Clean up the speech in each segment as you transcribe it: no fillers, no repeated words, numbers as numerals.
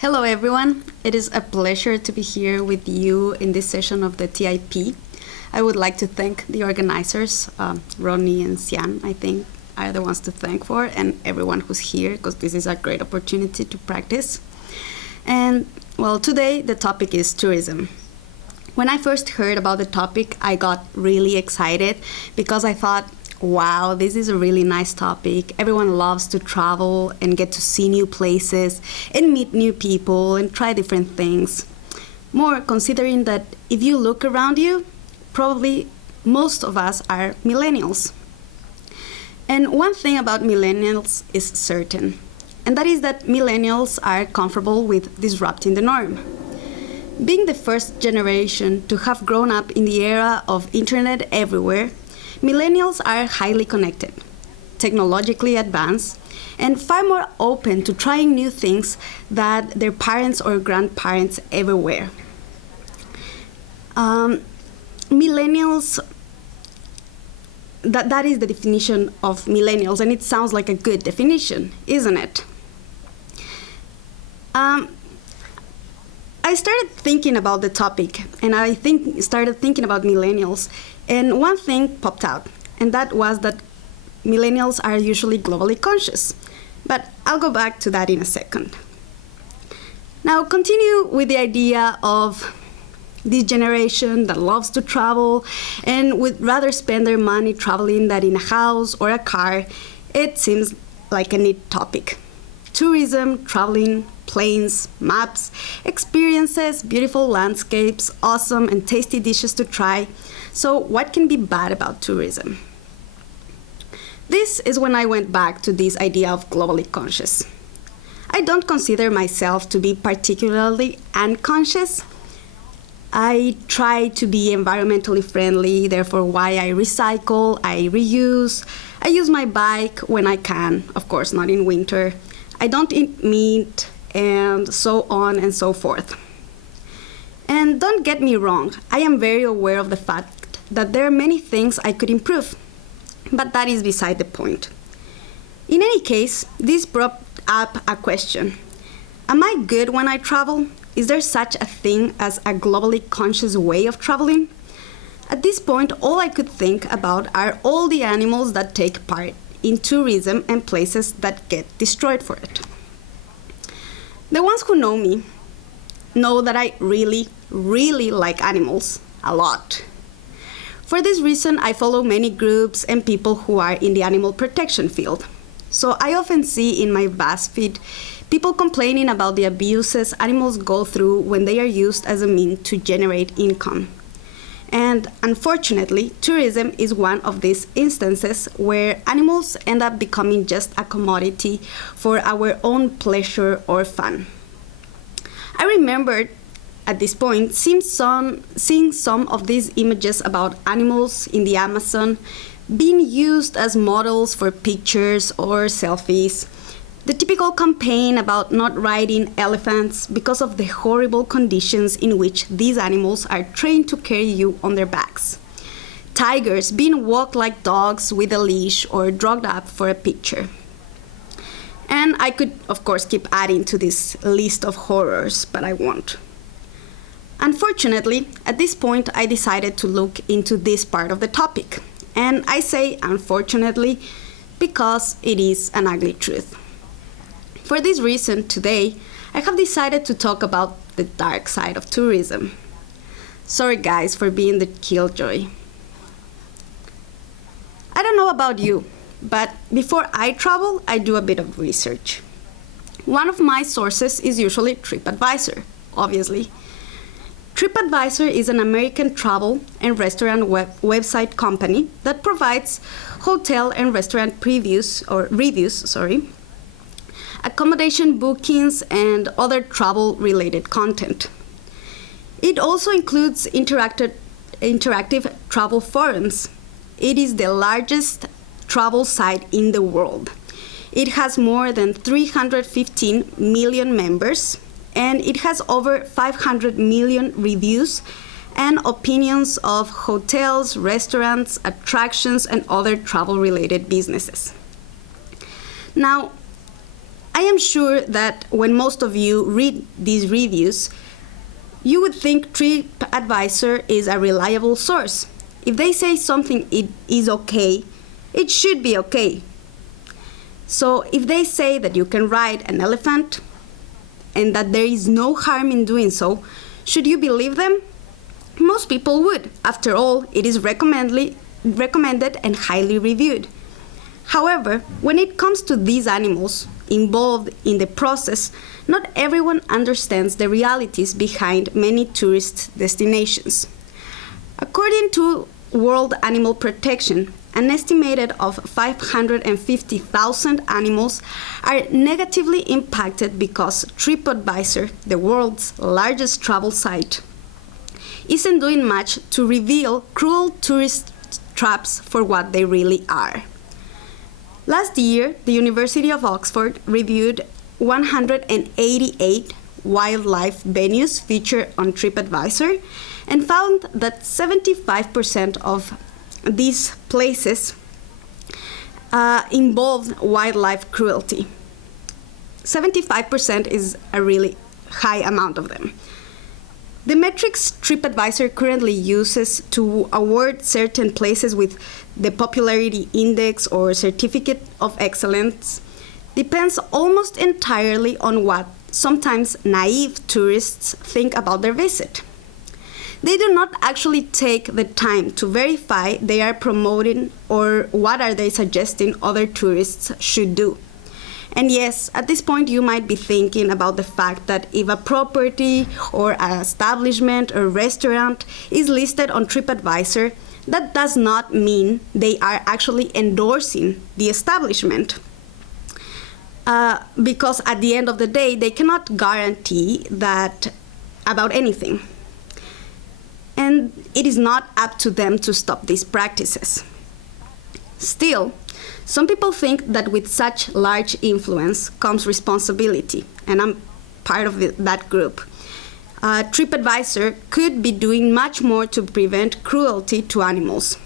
Hello, everyone. It is a pleasure to be here with you in this session of the TIP. I would like to thank the organizers, Ronnie and Sian, I think, are the ones to thank for, and everyone who's here, because this is a great opportunity to practice. And, well, today the topic is tourism. When I first heard about the topic, I got really excited because I thought, wow, this is a really nice topic. Everyone loves to travel and get to see new places and meet new people and try different things. More considering that if you look around you, probably most of us are millennials. And one thing about millennials is certain, and that is that millennials are comfortable with disrupting the norm. Being the first generation to have grown up in the era of internet everywhere, millennials are highly connected, technologically advanced, and far more open to trying new things that their parents or grandparents ever were. Millennials, that is the definition of millennials, and it sounds like a good definition, isn't it? I started thinking about the topic, and started thinking about millennials, and one thing popped out, and that was that millennials are usually globally conscious. But I'll go back to that in a second. Now, continue with the idea of this generation that loves to travel and would rather spend their money traveling than in a house or a car. It seems like a neat topic. Tourism, traveling, planes, maps, experiences, beautiful landscapes, awesome and tasty dishes to try. So what can be bad about tourism? This is when I went back to this idea of globally conscious. I don't consider myself to be particularly unconscious. I try to be environmentally friendly, therefore why I recycle, I reuse, I use my bike when I can, of course not in winter. I don't eat meat, and so on and so forth. And don't get me wrong, I am very aware of the fact that there are many things I could improve, but that is beside the point. In any case, this brought up a question. Am I good when I travel? Is there such a thing as a globally conscious way of traveling? At this point, all I could think about are all the animals that take part in tourism and places that get destroyed for it. The ones who know me know that I really, really like animals a lot. For this reason, I follow many groups and people who are in the animal protection field. So I often see in my vast feed people complaining about the abuses animals go through when they are used as a means to generate income. And unfortunately, tourism is one of these instances where animals end up becoming just a commodity for our own pleasure or fun. I remembered at this point seeing some of these images about animals in the Amazon being used as models for pictures or selfies. The typical campaign about not riding elephants because of the horrible conditions in which these animals are trained to carry you on their backs. Tigers being walked like dogs with a leash or drugged up for a picture. And I could, of course, keep adding to this list of horrors, but I won't. Unfortunately, at this point, I decided to look into this part of the topic. And I say unfortunately because it is an ugly truth. For this reason, today, I have decided to talk about the dark side of tourism. Sorry guys for being the killjoy. I don't know about you, but before I travel, I do a bit of research. One of my sources is usually TripAdvisor, obviously. TripAdvisor is an American travel and restaurant website company that provides hotel and restaurant reviews, accommodation bookings, and other travel-related content. It also includes interactive travel forums. It is the largest travel site in the world. It has more than 315 million members, and it has over 500 million reviews and opinions of hotels, restaurants, attractions, and other travel-related businesses. Now, I am sure that when most of you read these reviews, you would think TripAdvisor is a reliable source. If they say something is okay, it should be okay. So if they say that you can ride an elephant and that there is no harm in doing so, should you believe them? Most people would. After all, it is recommended and highly reviewed. However, when it comes to these animals involved in the process, not everyone understands the realities behind many tourist destinations. According to World Animal Protection, an estimated of 550,000 animals are negatively impacted because TripAdvisor, the world's largest travel site, isn't doing much to reveal cruel tourist traps for what they really are. Last year, the University of Oxford reviewed 188 wildlife venues featured on TripAdvisor and found that 75% of these places involved wildlife cruelty. 75% is a really high amount of them. The metrics TripAdvisor currently uses to award certain places with the popularity index or certificate of excellence depends almost entirely on what sometimes naive tourists think about their visit. They do not actually take the time to verify they are promoting or what are they suggesting other tourists should do. And yes, at this point you might be thinking about the fact that if a property or an establishment or restaurant is listed on TripAdvisor, that does not mean they are actually endorsing the establishment. Because at the end of the day, they cannot guarantee that about anything. And it is not up to them to stop these practices. Still, some people think that with such large influence comes responsibility, and I'm part of that group. TripAdvisor could be doing much more to prevent cruelty to animals.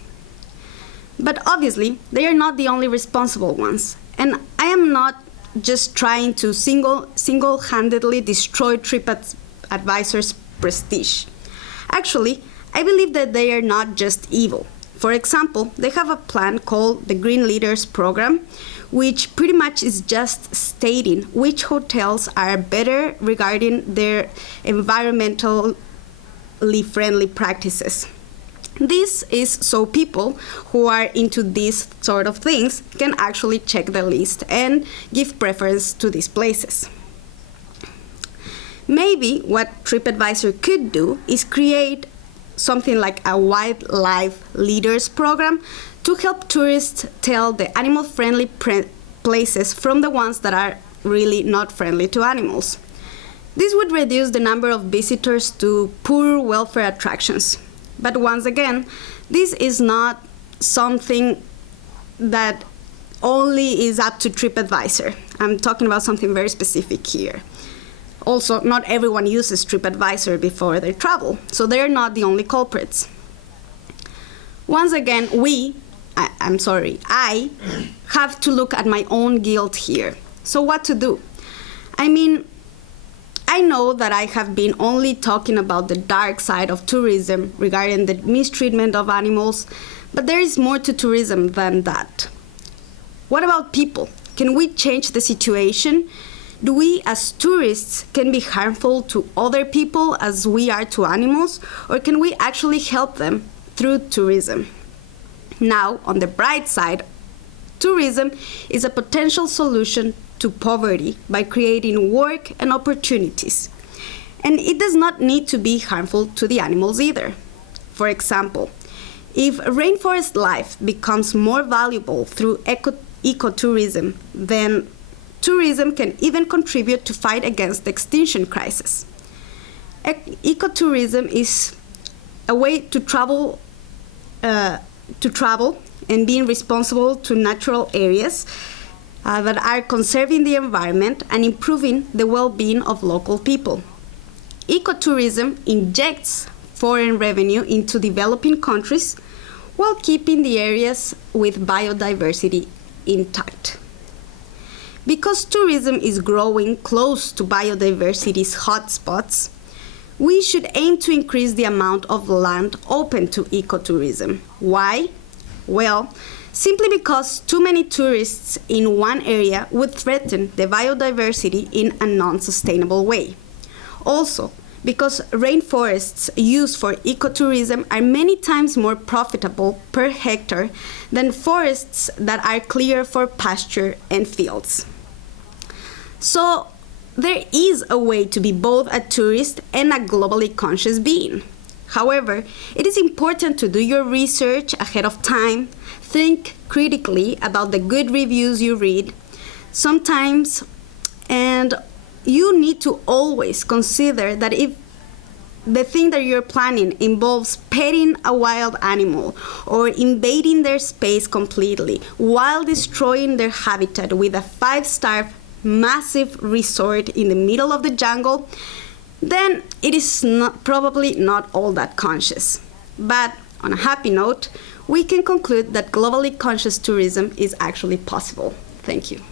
But obviously, they are not the only responsible ones, and I am not just trying to single-handedly destroy TripAdvisor's prestige. Actually, I believe that they are not just evil. For example, they have a plan called the Green Leaders Program, which pretty much is just stating which hotels are better regarding their environmentally friendly practices. This is so people who are into these sort of things can actually check the list and give preference to these places. Maybe what TripAdvisor could do is create something like a wildlife leaders program to help tourists tell the animal-friendly places from the ones that are really not friendly to animals. This would reduce the number of visitors to poor welfare attractions. But once again, this is not something that only is up to TripAdvisor. I'm talking about something very specific here. Also, not everyone uses TripAdvisor before they travel, so they're not the only culprits. Once again, I have to look at my own guilt here. So what to do? I mean, I know that I have been only talking about the dark side of tourism regarding the mistreatment of animals, but there is more to tourism than that. What about people? Can we change the situation? Do we as tourists can be harmful to other people as we are to animals, or can we actually help them through tourism? Now, on the bright side, tourism is a potential solution to poverty by creating work and opportunities. And it does not need to be harmful to the animals either. For example, if rainforest life becomes more valuable through ecotourism, then tourism can even contribute to fight against the extinction crisis. Ecotourism is a way to travel and being responsible to natural areas that are conserving the environment and improving the well-being of local people. Ecotourism injects foreign revenue into developing countries while keeping the areas with biodiversity intact. Because tourism is growing close to biodiversity's hotspots, we should aim to increase the amount of land open to ecotourism. Why? Well, simply because too many tourists in one area would threaten the biodiversity in a non-sustainable way. Also, because rainforests used for ecotourism are many times more profitable per hectare than forests that are cleared for pasture and fields. So, there is a way to be both a tourist and a globally conscious being. However, it is important to do your research ahead of time, think critically about the good reviews you read, sometimes, and you need to always consider that if the thing that you're planning involves petting a wild animal or invading their space completely while destroying their habitat with a 5-star massive resort in the middle of the jungle, then it is probably not all that conscious. But on a happy note, we can conclude that globally conscious tourism is actually possible. Thank you.